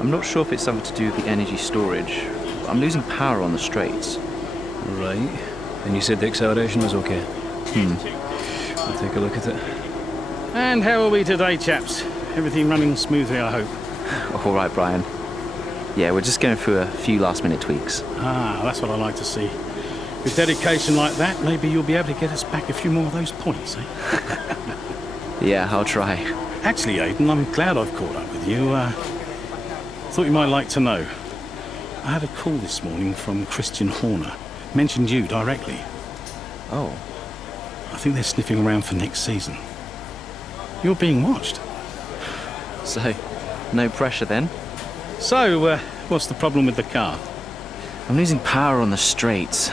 I'm not sure if it's something to do with the energy storage. I'm losing power on the straights. Right. And you said the acceleration was okay? I'll take a look at it. And how are we today, chaps? Everything running smoothly, I hope. All right, Brian. Yeah, we're just going through a few last-minute tweaks. Ah, that's what I like to see. With dedication like that, maybe you'll be able to get us back a few more of those points, eh? Yeah, I'll try. Actually, Aidan, I'm glad I've caught up with you. Thought you might like to know. I had a call this morning from Christian Horner. Mentioned you directly. Oh. I think they're sniffing around for next season. You're being watched. So, no pressure then? So, what's the problem with the car? I'm losing power on the straights.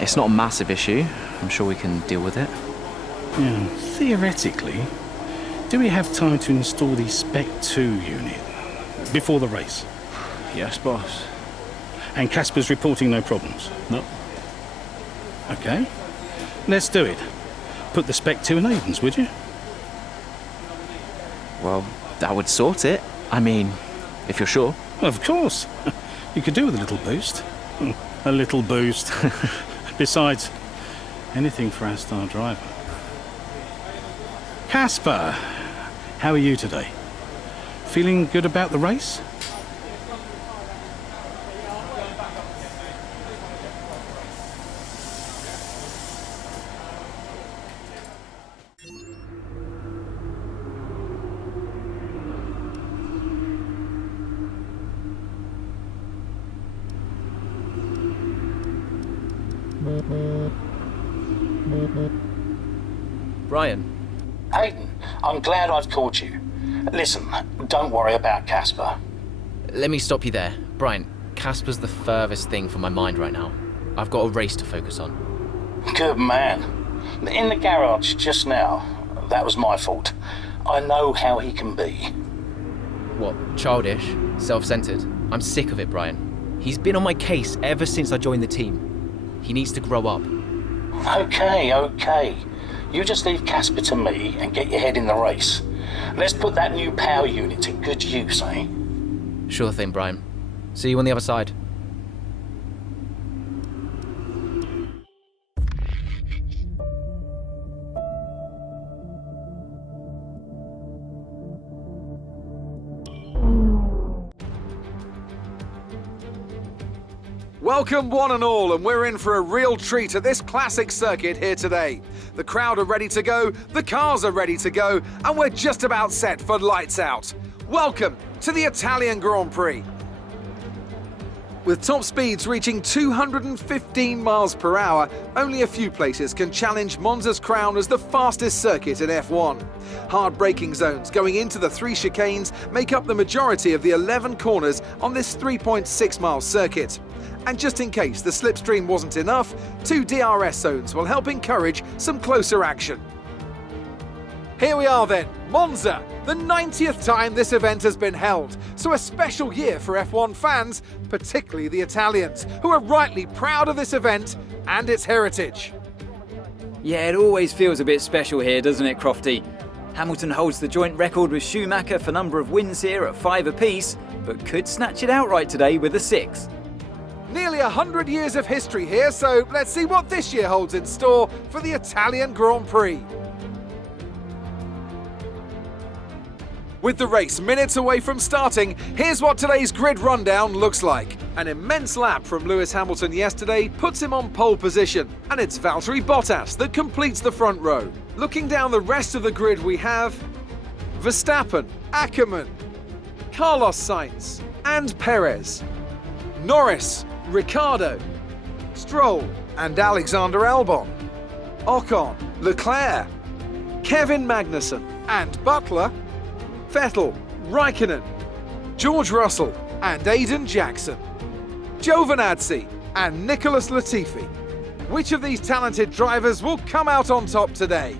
It's not a massive issue. I'm sure we can deal with it. Yeah, theoretically, do we have time to install the Spec 2 unit before the race? Yes, boss. And Casper's reporting no problems? No. Okay. Let's do it. Put the Spec 2 in Aiden's, would you? Well, that would sort it. I mean, if you're sure. Of course. You could do with a little boost. A little boost. Besides, anything for our star driver. Casper, how are you today? Feeling good about the race? Brian. Aidan, I'm glad I've called you. Listen, don't worry about Casper. Let me stop you there. Brian, Casper's the furthest thing from my mind right now. I've got a race to focus on. Good man. In the garage just now, that was my fault. I know how he can be. What, childish? Self-centered? I'm sick of it, Brian. He's been on my case ever since I joined the team. He needs to grow up. Okay. You just leave Casper to me and get your head in the race. Let's put that new power unit to good use, eh? Sure thing, Brian. See you on the other side. Welcome one and all, and we're in for a real treat at this classic circuit here today. The crowd are ready to go, the cars are ready to go, and we're just about set for lights out. Welcome to the Italian Grand Prix. With top speeds reaching 215 miles per hour, only a few places can challenge Monza's crown as the fastest circuit in F1. Hard braking zones going into the 3 chicanes make up the majority of the 11 corners on this 3.6-mile circuit. And just in case the slipstream wasn't enough, 2 DRS zones will help encourage some closer action. Here we are then, Monza, the 90th time this event has been held, so a special year for F1 fans, particularly the Italians, who are rightly proud of this event and its heritage. Yeah, it always feels a bit special here, doesn't it, Crofty? Hamilton holds the joint record with Schumacher for number of wins here at 5 apiece, but could snatch it outright today with a 6. Nearly 100 years of history here, so let's see what this year holds in store for the Italian Grand Prix. With the race minutes away from starting, here's what today's grid rundown looks like. An immense lap from Lewis Hamilton yesterday puts him on pole position, and it's Valtteri Bottas that completes the front row. Looking down the rest of the grid, we have Verstappen, Ackermann, Carlos Sainz and Perez, Norris, Ricciardo, Stroll and Alexander Albon, Ocon, Leclerc, Kevin Magnussen and Butler, Vettel, Raikkonen, George Russell and Aiden Jackson, Giovinazzi and Nicholas Latifi. Which of these talented drivers will come out on top today?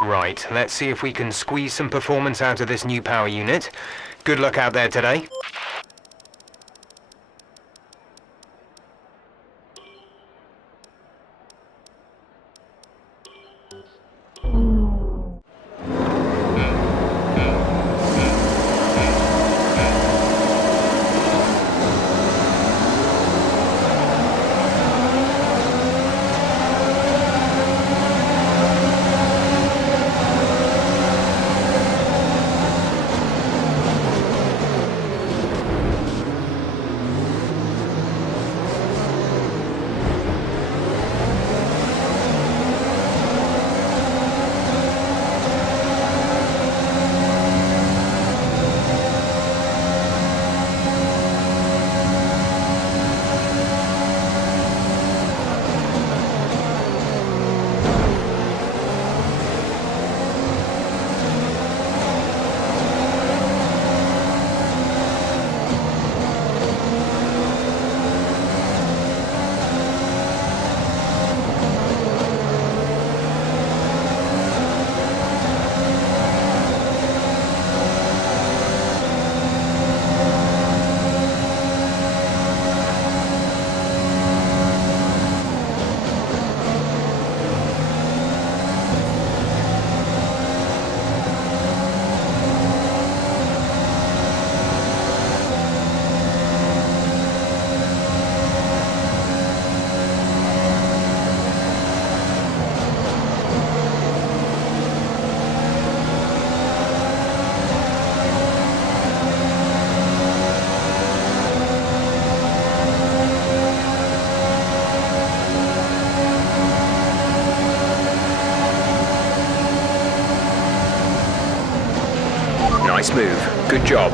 Right, let's see if we can squeeze some performance out of this new power unit. Good luck out there today. Nice move. Good job.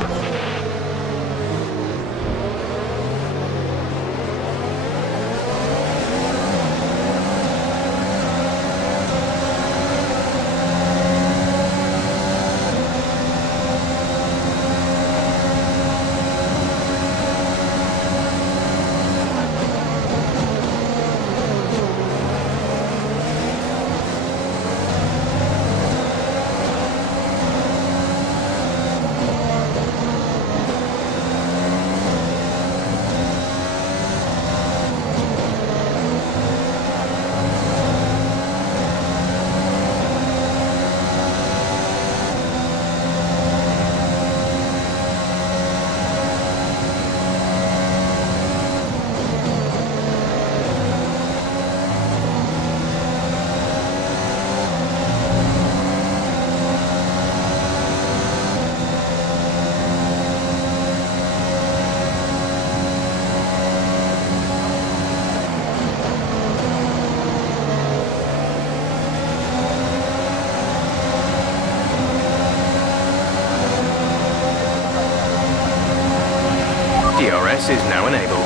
DRS is now enabled.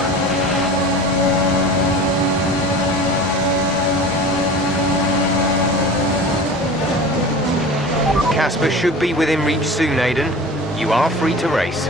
Casper should be within reach soon, Aiden. You are free to race.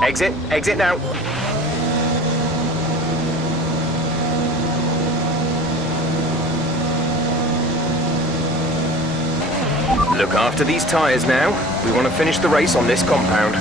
Exit, exit now. Look after these tyres now. We want to finish the race on this compound.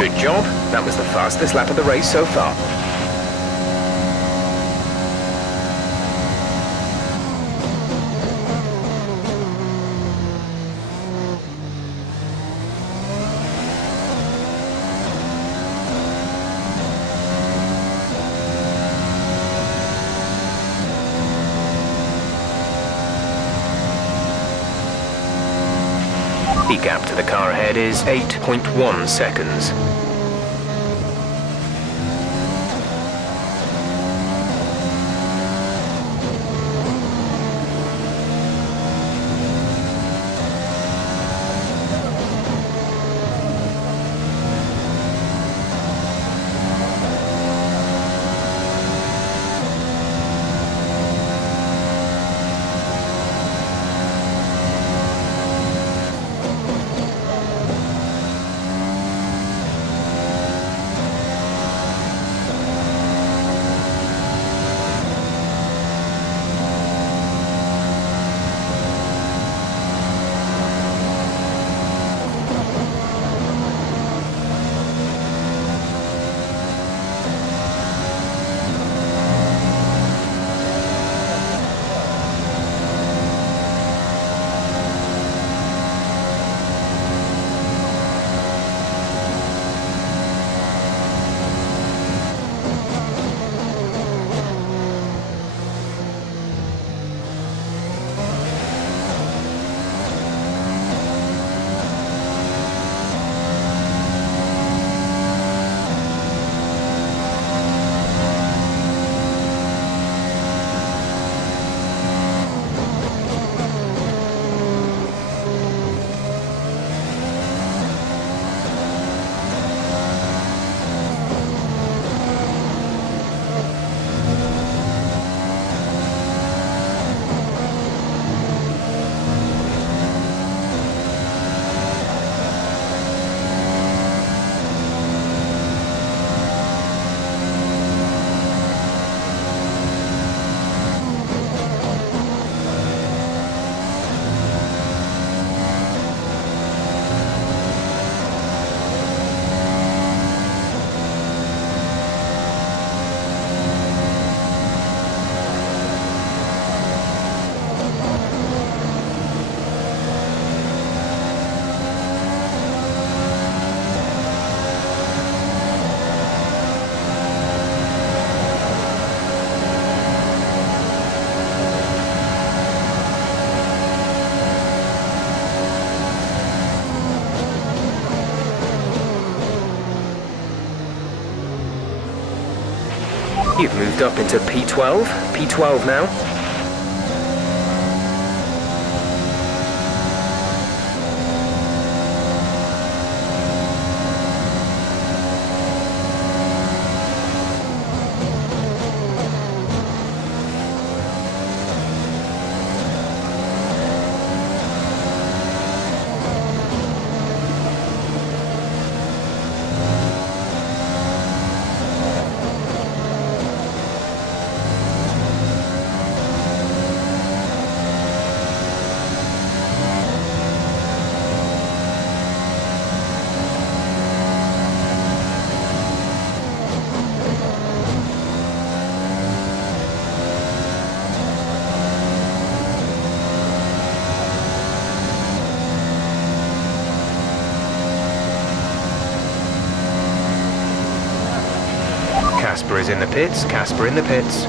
Good job. That was the fastest lap of the race so far. The gap to the car ahead is 8.1 seconds. You've moved up into P12. P12 now. Casper is in the pits, Casper in the pits.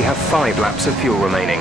We have 5 laps of fuel remaining.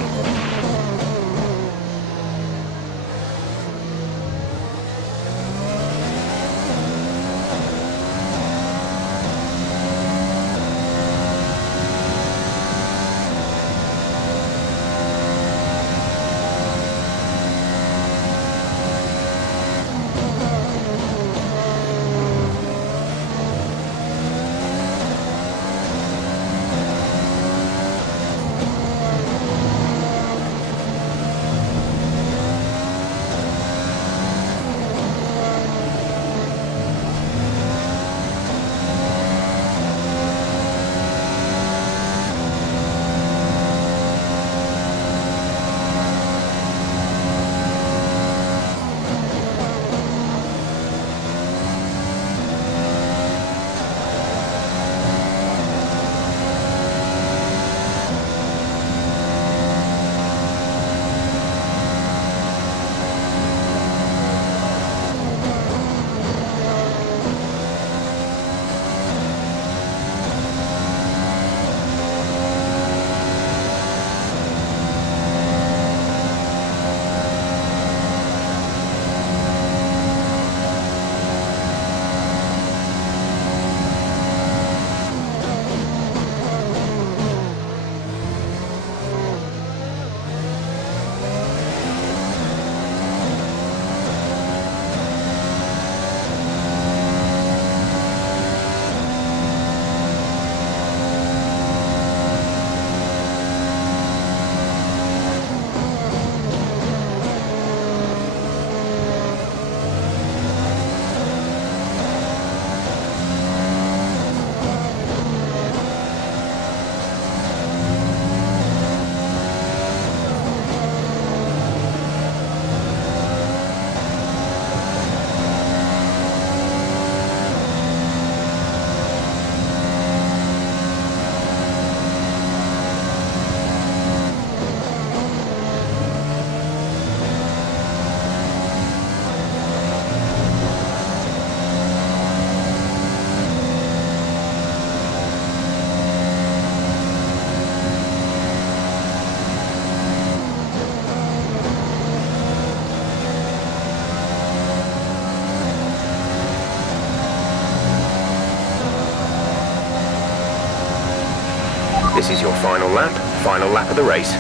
This is your final lap of the race.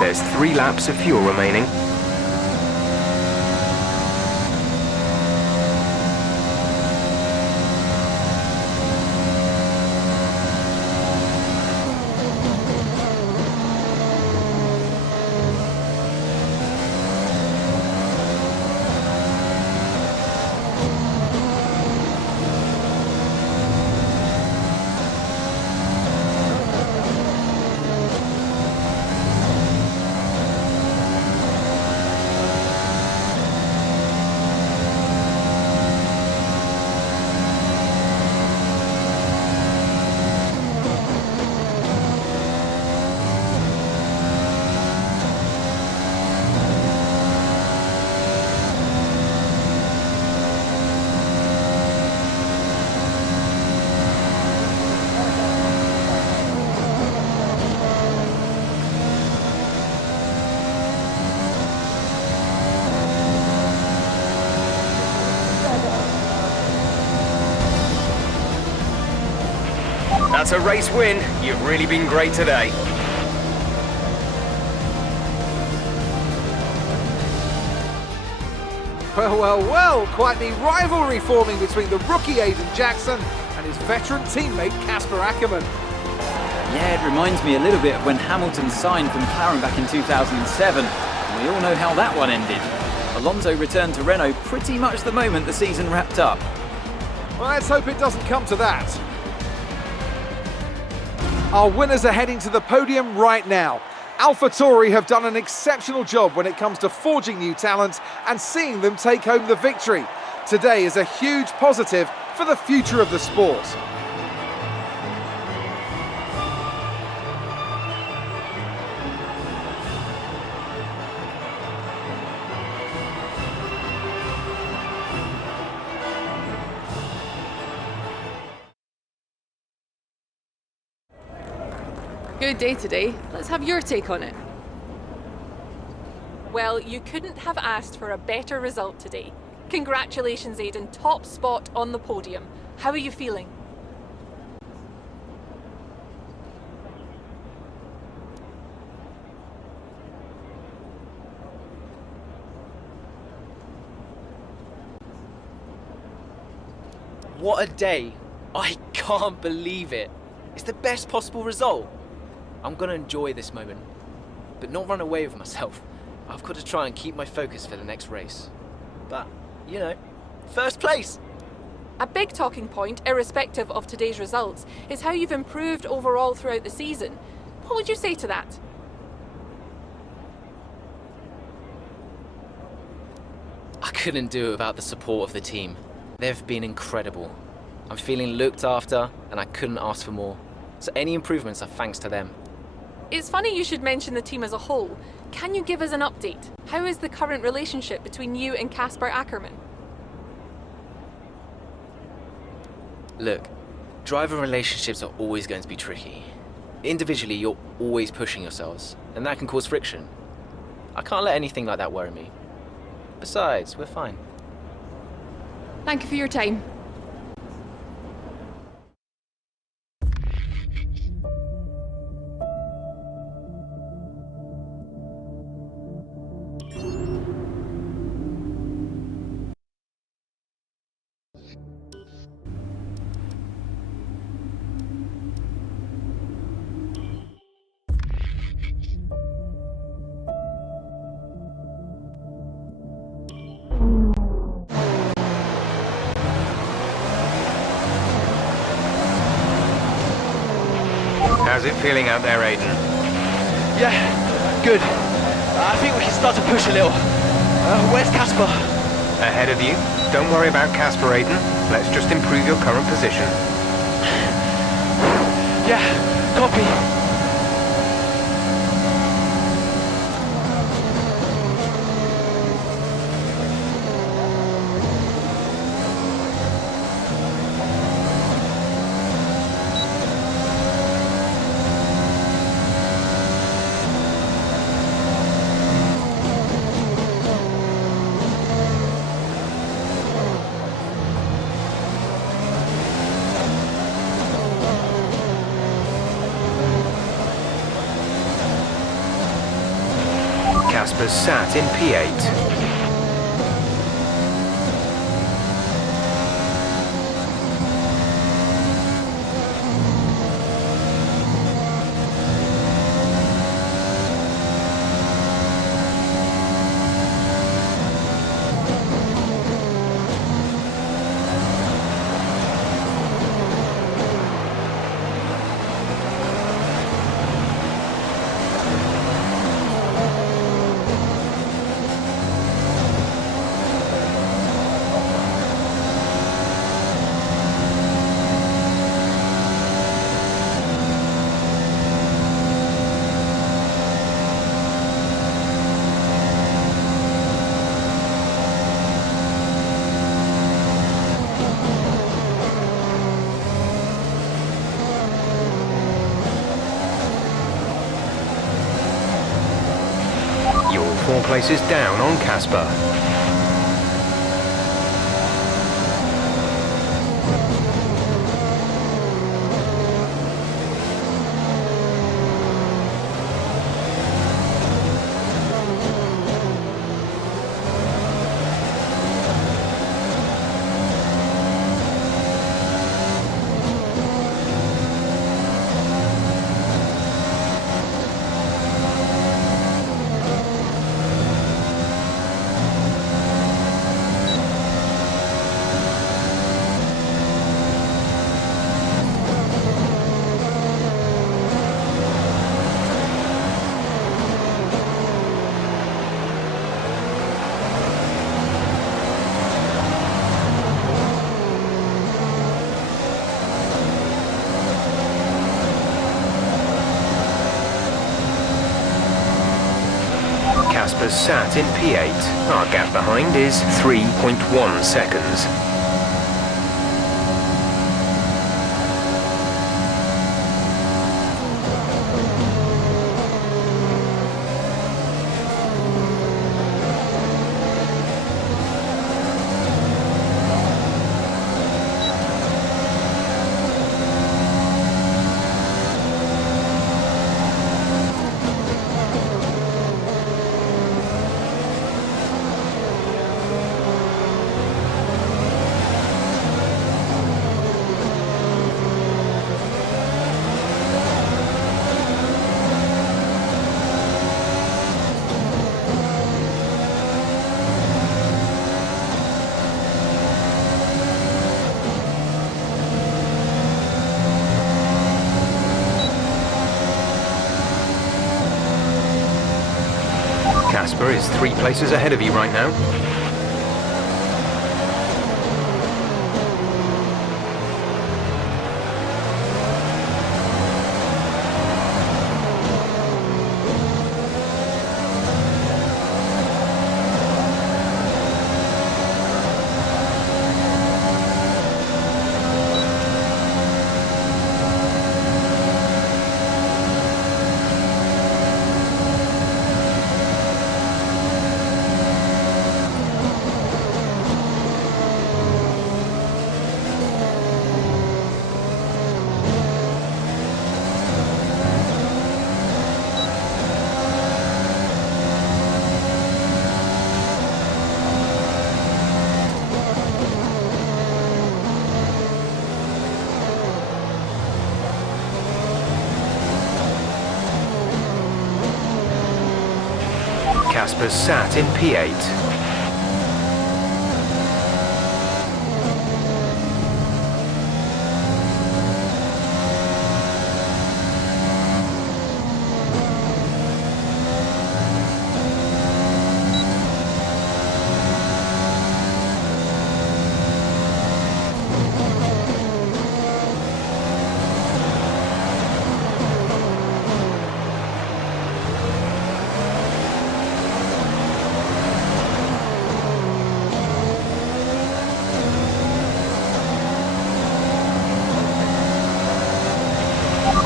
There's 3 laps of fuel remaining. That's a race win. You've really been great today. Well, well, well, quite the rivalry forming between the rookie Aidan Jackson and his veteran teammate Casper Ackermann. Yeah, it reminds me a little bit of when Hamilton signed for McLaren back in 2007. And we all know how that one ended. Alonso returned to Renault pretty much the moment the season wrapped up. Well, let's hope it doesn't come to that. Our winners are heading to the podium right now. AlphaTauri have done an exceptional job when it comes to forging new talent and seeing them take home the victory. Today is a huge positive for the future of the sport. Good day today. Let's have your take on it. Well, you couldn't have asked for a better result today. Congratulations, Aidan. Top spot on the podium. How are you feeling? What a day. I can't believe it. It's the best possible result. I'm gonna enjoy this moment, but not run away with myself. I've got to try and keep my focus for the next race. But, you know, first place. A big talking point, irrespective of today's results, is how you've improved overall throughout the season. What would you say to that? I couldn't do it without the support of the team. They've been incredible. I'm feeling looked after, and I couldn't ask for more. So any improvements are thanks to them. It's funny you should mention the team as a whole. Can you give us an update? How is the current relationship between you and Casper Ackerman? Look, driver relationships are always going to be tricky. Individually, you're always pushing yourselves, and that can cause friction. I can't let anything like that worry me. Besides, we're fine. Thank you for your time. How's it feeling out there, Aidan? Yeah, good. I think we can start to push a little. Where's Casper? Ahead of you. Don't worry about Casper, Aidan. Let's just improve your current position. Yeah, copy. Casper's sat in P8. You're 4 places down on Casper. Casper's sat in P8. Our gap behind is 3.1 seconds. Casper is 3 places ahead of you right now. Casper's sat in P8.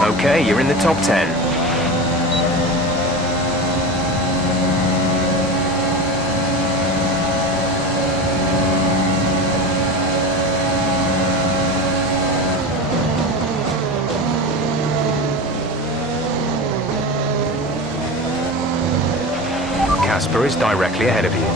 Okay, you're in the top 10. Casper is directly ahead of you.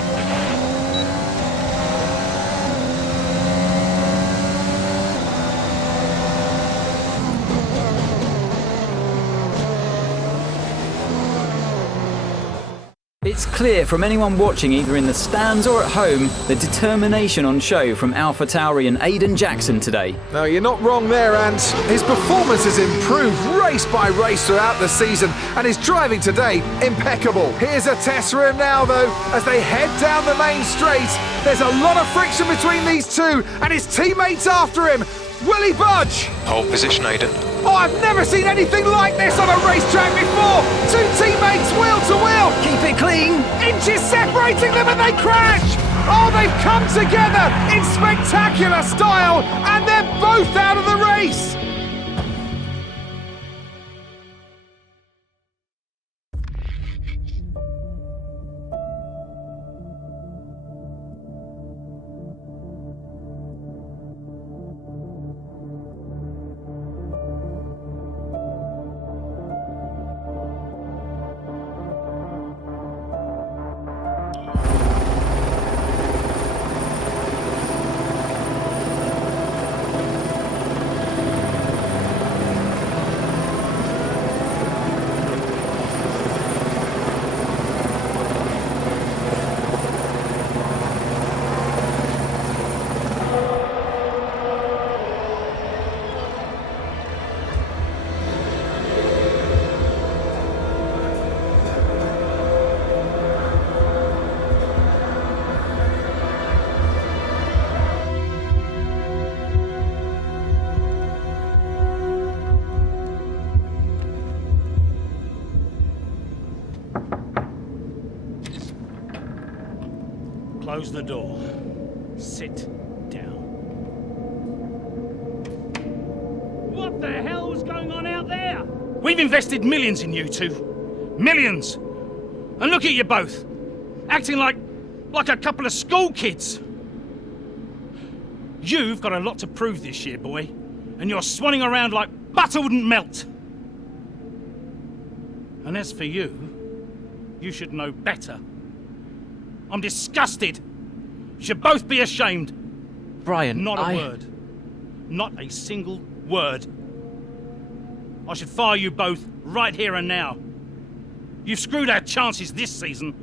It's clear from anyone watching either in the stands or at home the determination on show from AlphaTauri and Aidan Jackson today. No, you're not wrong there, and his performance has improved race by race throughout the season, and his driving today, impeccable. Here's a test for him now, though, as they head down the main straight. There's a lot of friction between these two, and his teammates after him. Will he budge? Hold position, Aidan. Oh, I've never seen anything like this on a racetrack before! 2 teammates wheel to wheel! Keep it clean! Inches separating them and they crash! Oh, they've come together in spectacular style, and they're both out of the race! Close the door. Sit down. What the hell was going on out there? We've invested millions in you two. Millions! And look at you both. Acting like a couple of school kids. You've got a lot to prove this year, boy. And you're swanning around like butter wouldn't melt. And as for you, you should know better. I'm disgusted. You should both be ashamed. Brian, Not a word. Not a single word. I should fire you both right here and now. You've screwed our chances this season.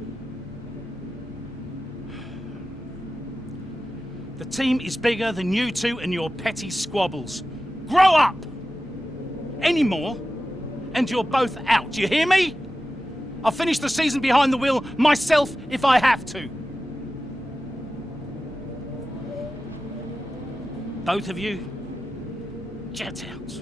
The team is bigger than you two and your petty squabbles. Grow up! Any more, and you're both out. You hear me? I'll finish the season behind the wheel myself if I have to. Both of you, jet out.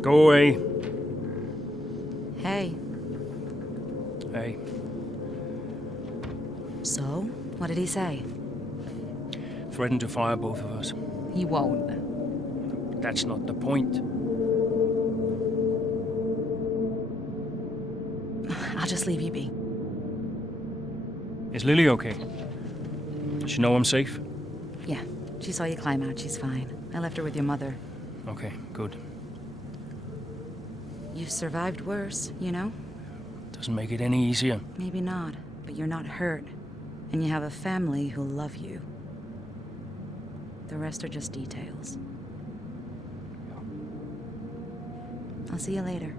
Go away. Hey. Hey. So, what did he say? Threatened to fire both of us. He won't. That's not the point. I'll just leave you be. Is Lily okay? Does she know I'm safe? Yeah, she saw you climb out. She's fine. I left her with your mother. Okay, good. You've survived worse, you know? Doesn't make it any easier. Maybe not, but you're not hurt. And you have a family who love you. The rest are just details. I'll see you later.